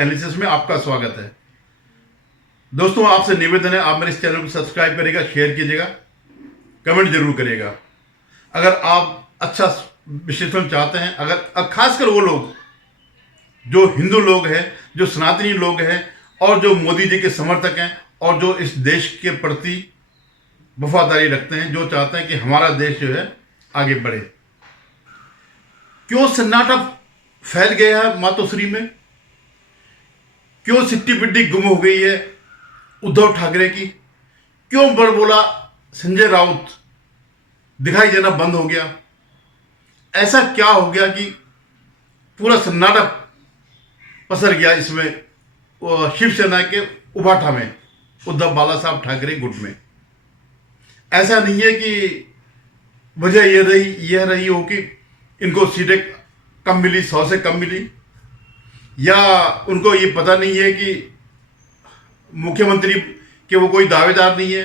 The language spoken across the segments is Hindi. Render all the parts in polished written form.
एनालिसिस में आपका स्वागत है। दोस्तों, आपसे निवेदन है, आप मेरे इस चैनल को सब्सक्राइब करिएगा, शेयर कीजिएगा, कमेंट जरूर करिएगा। अगर आप अच्छा विश्लेषण चाहते हैं, अगर खासकर वो लोग जो हिंदू लोग हैं, जो सनातनी लोग हैं और जो मोदी जी के समर्थक हैं और जो इस देश के प्रति वफादारी रखते हैं, जो चाहते हैं कि हमारा देश जो है आगे बढ़े। क्यों सन्नाटा फैल गया है मातोश्री में? क्यों सिट्टी पिट्टी गुम हो गई है उद्धव ठाकरे की? क्यों बड़बोला संजय राउत दिखाई देना बंद हो गया? ऐसा क्या हो गया कि पूरा सन्नाटा पसर गया इसमें शिवसेना के उबाठा में, उद्धव बाला साहब ठाकरे गुट में? ऐसा नहीं है कि वजह यह रही हो कि इनको सीटें कम मिली, 100 से कम मिली, या उनको ये पता नहीं है कि मुख्यमंत्री के वो कोई दावेदार नहीं है,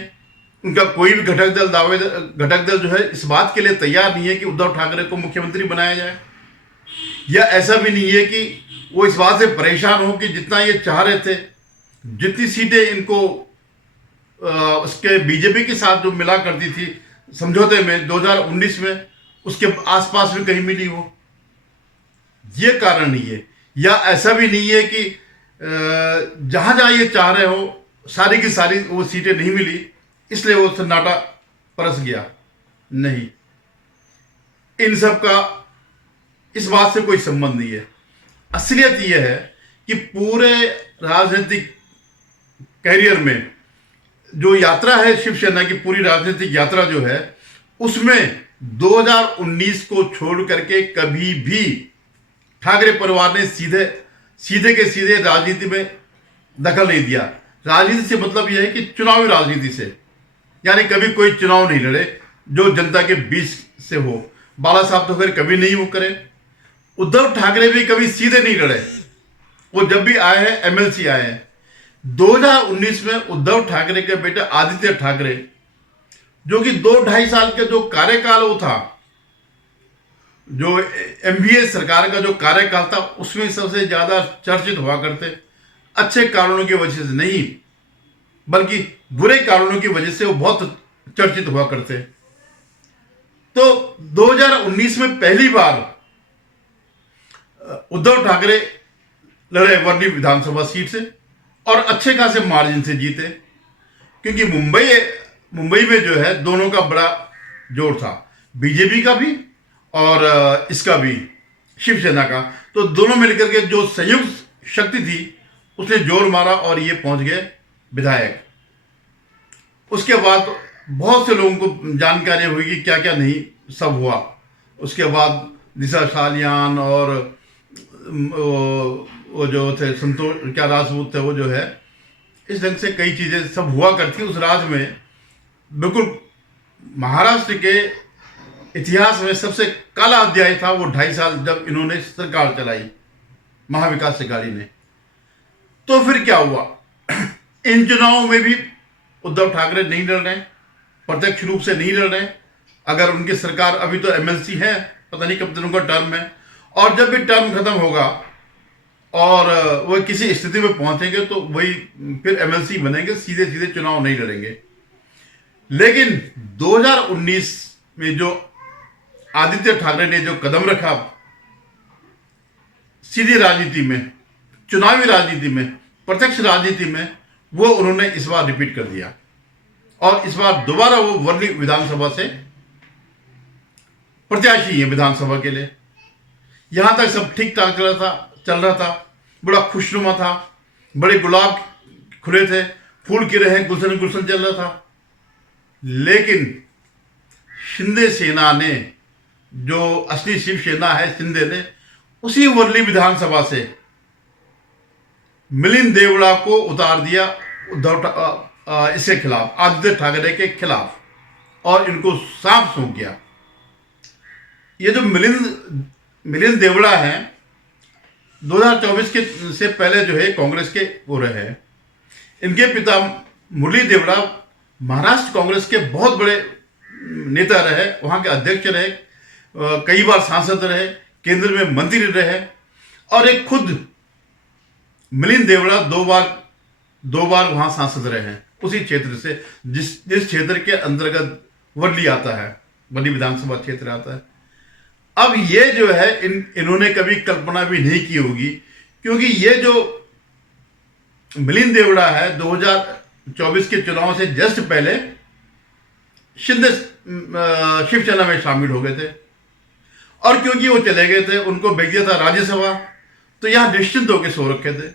उनका कोई भी घटक दल जो है इस बात के लिए तैयार नहीं है कि उद्धव ठाकरे को मुख्यमंत्री बनाया जाए, या ऐसा भी नहीं है कि वो इस बात से परेशान हो कि जितना ये चाह रहे थे, जितनी सीटें इनको उसके बीजेपी के साथ जो मिला करती थी समझौते में 2019 में, उसके आसपास भी कहीं मिली हो। ये कारण नहीं है। या ऐसा भी नहीं है कि जहां जहां ये चाह रहे हो सारी की सारी वो सीटें नहीं मिली, इसलिए वो सन्नाटा परस गया। नहीं, इन सब का इस बात से कोई संबंध नहीं है। असलियत यह है कि पूरे राजनीतिक कैरियर में जो यात्रा है शिवसेना की, पूरी राजनीतिक यात्रा जो है, उसमें 2019 को छोड़ करके कभी भी ठाकरे परिवार ने सीधे के सीधे राजनीति में दखल नहीं दिया। राजनीति से मतलब यह है कि चुनावी राजनीति से, यानी कभी कोई चुनाव नहीं लड़े जो जनता के बीच से हो। बाला साहब तो फिर कभी नहीं वो करे। उद्धव ठाकरे भी कभी सीधे नहीं लड़े, वो जब भी आए हैं एमएलसी आए हैं। 2019 में उद्धव ठाकरे के बेटे आदित्य ठाकरे, जो कि 2-2.5 साल के जो कार्यकाल वो था, जो एमवीए सरकार का जो कार्यकाल था, उसमें सबसे ज्यादा चर्चित हुआ करते। अच्छे कारणों की वजह से नहीं, बल्कि बुरे कारणों की वजह से वो बहुत चर्चित हुआ करते। तो 2019 में पहली बार उद्धव ठाकरे लड़े वर्ली विधानसभा सीट से और अच्छे खासे मार्जिन से जीते, क्योंकि मुंबई में जो है दोनों का बड़ा जोर था, बीजेपी का भी और इसका भी, शिवसेना का। तो दोनों मिलकर के जो संयुक्त शक्ति थी उसने जोर मारा और ये पहुंच गए विधायक। उसके बाद बहुत से लोगों को जानकारी हुई कि क्या क्या नहीं सब हुआ। उसके बाद दिशा सालियान और वो जो थे संतोष क्या राजपूत थे, वो जो है इस ढंग से कई चीजें सब हुआ करती उस राज में। बिल्कुल महाराष्ट्र के इतिहास में सबसे काला अध्याय था वो 2.5 साल जब इन्होंने सरकार चलाई महाविकास अघाड़ी ने। तो फिर क्या हुआ? इन चुनावों में भी उद्धव ठाकरे नहीं लड़ रहे, प्रत्यक्ष रूप से नहीं लड़ रहे। अगर उनकी सरकार, अभी तो एमएलसी है, पता नहीं कब तक उनका टर्म है, और जब भी टर्म खत्म होगा और वो किसी स्थिति में पहुंचेंगे तो वही फिर एमएलसी बनेंगे, सीधे सीधे चुनाव नहीं लड़ेंगे। लेकिन 2019 में जो आदित्य ठाकरे ने जो कदम रखा सीधी राजनीति में, चुनावी राजनीति में, प्रत्यक्ष राजनीति में, वो उन्होंने इस बार रिपीट कर दिया। और इस बार दोबारा वो वर्ली विधानसभा से प्रत्याशी है विधानसभा के लिए। यहां तक सब ठीक ठाक चल रहा था, बड़ा खुशनुमा था, बड़े गुलाब खुले थे, फूल खिले हैं, गुलशन गुलशन चल रहा था। लेकिन शिंदे सेना ने, जो असली शिवसेना है शिंदे ने, उसी वर्ली विधानसभा से मिलिंद देवड़ा को उतार दिया इसके खिलाफ, आदित्य ठाकरे के खिलाफ, और इनको साफ सौंप गया। ये जो मिलिंद देवड़ा है 2024 के से पहले जो है कांग्रेस के वो रहे हैं। इनके पिता मुरली देवड़ा महाराष्ट्र कांग्रेस के बहुत बड़े नेता रहे, वहां के अध्यक्ष रहे, कई बार सांसद रहे, केंद्र में मंत्री रहे, और एक खुद मिलिंद देवड़ा दो बार वहां सांसद रहे हैं उसी क्षेत्र से, जिस क्षेत्र के अंतर्गत वर्ली आता है, वर्ली विधानसभा क्षेत्र आता है। अब ये जो है इन्होंने कभी कल्पना भी नहीं की होगी, क्योंकि ये जो मिलिंद देवड़ा है 2024 के चुनाव से जस्ट पहले शिवसेना में शामिल हो गए थे, और क्योंकि वो चले गए थे, उनको भेज दिया था राज्यसभा, तो यहां निश्चिंत होकर सो रखे थे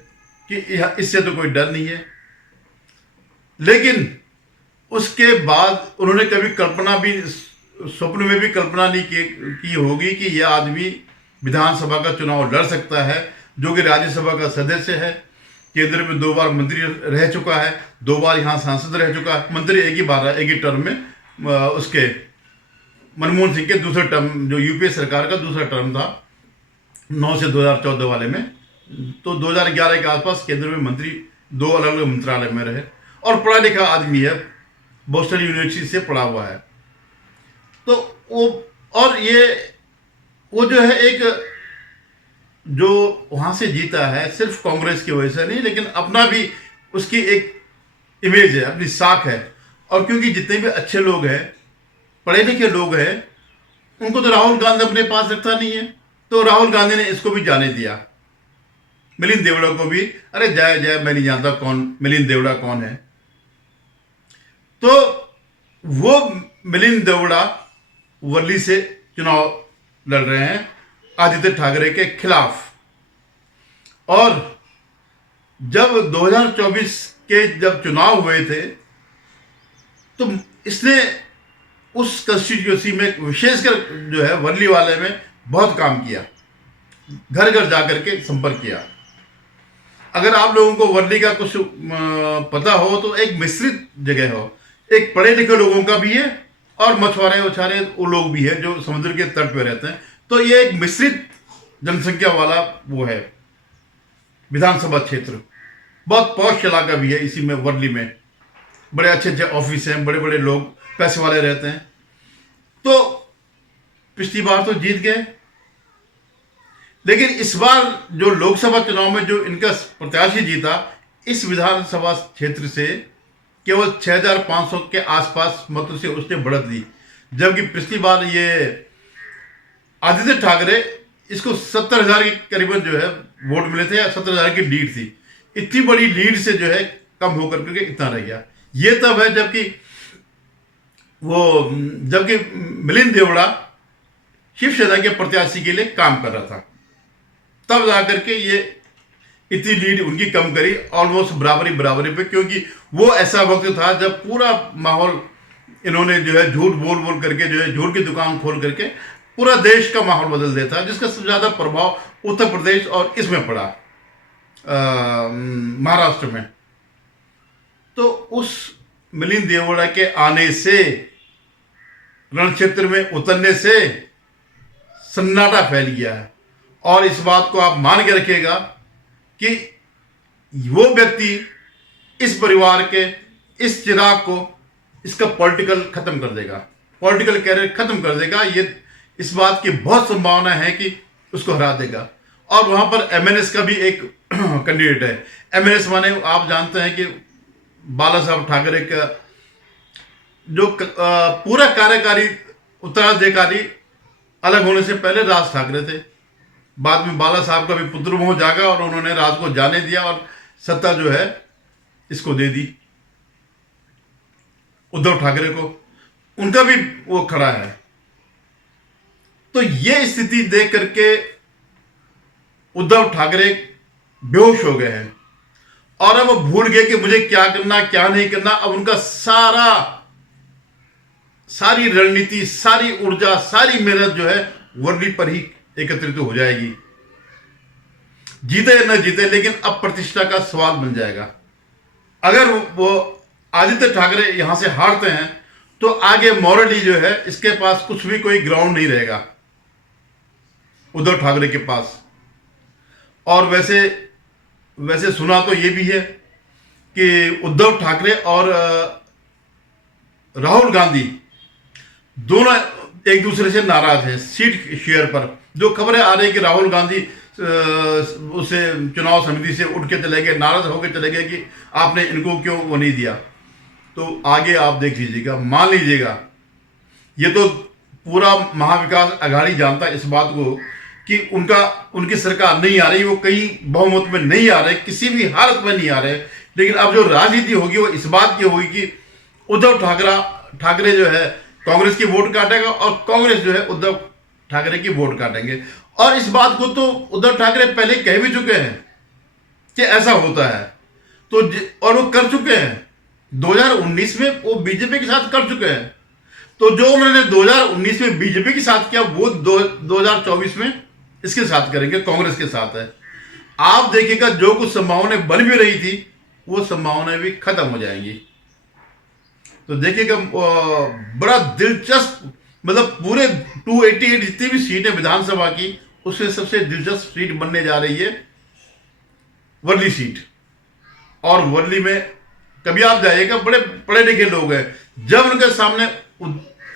कि इससे तो कोई डर नहीं है। लेकिन उसके बाद उन्होंने कभी कल्पना भी, स्वप्न में भी कल्पना नहीं की होगी कि यह आदमी विधानसभा का चुनाव लड़ सकता है, जो कि राज्यसभा का सदस्य है, केंद्र में 2 बार मंत्री रह चुका है, 2 बार यहाँ सांसद रह चुका है। मंत्री एक ही टर्म में, उसके मनमोहन सिंह के दूसरे टर्म, जो यूपीए सरकार का दूसरा टर्म था 9 से 2014 वाले में, तो 2011 के आसपास केंद्र में मंत्री 2 अलग अलग मंत्रालय में रहे, और पढ़ा लिखा आदमी है, बोस्टन यूनिवर्सिटी से पढ़ा हुआ है। तो वो जो है एक जो वहां से जीता है सिर्फ कांग्रेस की वजह से नहीं, लेकिन अपना भी उसकी एक इमेज है, अपनी साख है। और क्योंकि जितने भी अच्छे लोग हैं, पढ़े लिखे लोग हैं, उनको तो राहुल गांधी अपने पास रखता नहीं है, तो राहुल गांधी ने इसको भी जाने दिया, मिलिंद देवड़ा को भी। अरे जय मैं नहीं जानता कौन मिलिंद देवड़ा कौन है। तो वो मिलिंद देवड़ा वर्ली से चुनाव लड़ रहे हैं आदित्य ठाकरे के खिलाफ। और जब 2024 के जब चुनाव हुए थे, तो इसने उस कंस्टिट्यूंसी में विशेषकर जो है वर्ली वाले में बहुत काम किया, घर घर जाकर के संपर्क किया। अगर आप लोगों को वर्ली का कुछ पता हो, तो एक मिश्रित जगह हो, एक पढ़े लिखे लोगों का भी है और मछुआरे उछारे वो लोग भी हैं जो समुद्र के तट पे रहते हैं। तो ये एक मिश्रित जनसंख्या वाला वो है विधानसभा क्षेत्र। बहुत पौष इलाका भी है इसी में, वर्ली में बड़े अच्छे अच्छे ऑफिस हैं, बड़े बड़े लोग पैसे वाले रहते हैं। तो पिछली बार तो जीत गए, लेकिन इस बार जो लोकसभा चुनाव में जो इनका प्रत्याशी जीता, इस विधानसभा क्षेत्र से केवल 6500 के आसपास मतों से उसने बढ़त ली, जबकि पिछली बार ये आदित्य ठाकरे, इसको 70,000 के करीबन जो है वोट मिले थे, या 70,000 की लीड थी। इतनी बड़ी लीड से जो है कम होकर के इतना रह गया। ये तब है जबकि मिलिंद देवड़ा शिवसेना के प्रत्याशी के लिए काम कर रहा था, तब जाकर के ये इतनी लीड उनकी कम करी, ऑलमोस्ट बराबरी पे। क्योंकि वो ऐसा वक्त था जब पूरा माहौल इन्होंने जो है झूठ बोल करके, जो है झूठ की दुकान खोल करके पूरा देश का माहौल बदल देता, जिसका सबसे ज्यादा प्रभाव उत्तर प्रदेश और इसमें पड़ा, महाराष्ट्र में। तो उस मिलिंद देवड़ा के आने से, रण क्षेत्र में उतरने से सन्नाटा फैल गया है। और इस बात को आप मान के रखिएगा कि वो व्यक्ति इस परिवार के इस चिराग को, इसका पॉलिटिकल खत्म कर देगा, पॉलिटिकल कैरियर खत्म कर देगा। ये इस बात की बहुत संभावना है कि उसको हरा देगा। और वहां पर एमएनएस का भी एक कैंडिडेट है। एमएनएस माने आप जानते हैं कि बाला साहब ठाकरे का जो पूरा कार्यकारी उत्तराधिकारी अलग होने से पहले राज ठाकरे थे। बाद में बाला साहब का भी पुत्र मोह जागा और उन्होंने राज को जाने दिया और सत्ता जो है इसको दे दी, उद्धव ठाकरे को। उनका भी वो खड़ा है। तो ये स्थिति देख करके उद्धव ठाकरे बेहोश हो गए हैं और अब वो भूल गए कि मुझे क्या करना क्या नहीं करना। अब उनका सारी रणनीति, सारी ऊर्जा, सारी मेहनत जो है वर्ली पर ही एकत्रित हो जाएगी। जीते या न जीते, लेकिन अब प्रतिष्ठा का सवाल बन जाएगा। अगर वो आदित्य ठाकरे यहां से हारते हैं तो आगे मॉरली जो है इसके पास कुछ भी कोई ग्राउंड नहीं रहेगा उद्धव ठाकरे के पास। और वैसे सुना तो ये भी है कि उद्धव ठाकरे और राहुल गांधी दोनों एक दूसरे से नाराज हैं सीट शेयर पर। जो खबरें आ रही है कि राहुल गांधी उसे चुनाव समिति से उठ के चले गए, नाराज होकर चले गए कि आपने इनको क्यों वो नहीं दिया। तो आगे आप देख लीजिएगा, मान लीजिएगा, ये तो पूरा महाविकास अघाड़ी जानता है इस बात को कि उनकी सरकार नहीं आ रही, वो कहीं बहुमत में नहीं आ रहे, किसी भी हालत में नहीं आ रहे। लेकिन अब जो राजनीति होगी वो इस बात की होगी कि उद्धव ठाकरे जो है कांग्रेस की वोट काटेगा और कांग्रेस जो है उद्धव ठाकरे की वोट काटेंगे। और इस बात को तो उद्धव ठाकरे पहले कह भी चुके हैं कि ऐसा होता है, तो और वो कर चुके हैं। 2019 में वो बीजेपी के साथ कर चुके हैं, तो जो उन्होंने 2019 में बीजेपी के साथ किया वो 2024 में इसके साथ करेंगे, कांग्रेस के साथ है। आप देखिएगा जो कुछ संभावनाएं बन भी रही थी वो संभावनाएं भी खत्म हो जाएंगी। तो देखिएगा बड़ा दिलचस्प, मतलब पूरे 288 जितनी भी सीटें विधानसभा की, उसमें सबसे दिलचस्प सीट बनने जा रही है वर्ली सीट। और वर्ली में कभी आप जाइएगा, बड़े पढ़े लिखे लोग हैं, जब उनके सामने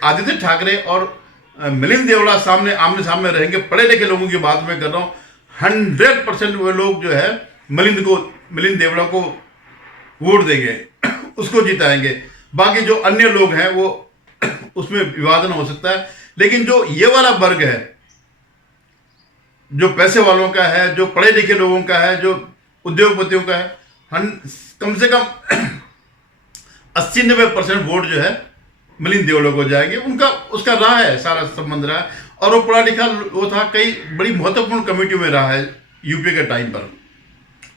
आदित्य ठाकरे और मिलिंद देवड़ा आमने सामने रहेंगे, पढ़े लिखे लोगों की बात मैं कर रहा हूं, 100% वो लोग जो है मिलिंद देवड़ा को वोट देंगे, उसको जिताएंगे। बाकी जो अन्य लोग हैं वो उसमें विभाजन हो सकता है। लेकिन जो ये वाला वर्ग है, जो पैसे वालों का है, जो पढ़े लिखे लोगों का है, जो उद्योगपतियों का है, कम से कम 80-90% वोट जो है मिलिंद देवड़ा को जाएगी। उसका रहा है, सारा संबंध रहा है, और वो पढ़ा लिखा वो था, कई बड़ी महत्वपूर्ण कमेटियों में रहा है यूपीए के टाइम पर,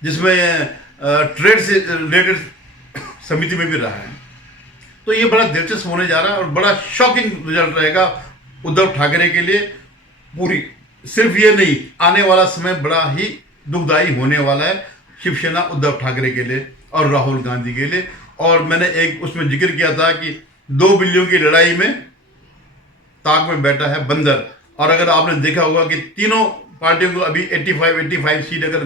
जिसमें ट्रेड से रिलेटेड समिति में भी रहा है। तो ये बड़ा दिलचस्प होने जा रहा है और बड़ा शॉकिंग रिजल्ट रहेगा उद्धव ठाकरे के लिए। पूरी सिर्फ ये नहीं, आने वाला समय बड़ा ही दुखदायी होने वाला है शिवसेना उद्धव ठाकरे के लिए और राहुल गांधी के लिए। और मैंने एक उसमें जिक्र किया था कि 2 बिल्लियों की लड़ाई में ताक में बैठा है बंदर। और अगर आपने देखा होगा कि तीनों पार्टियों को अभी 85 सीट अगर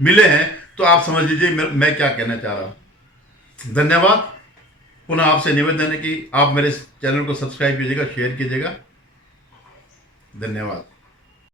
मिले हैं, तो आप समझ लीजिए मैं क्या कहना चाह रहा हूं। धन्यवाद। पुनः आपसे निवेदन है कि आप मेरे चैनल को सब्सक्राइब कीजिएगा, शेयर कीजिएगा। धन्यवाद।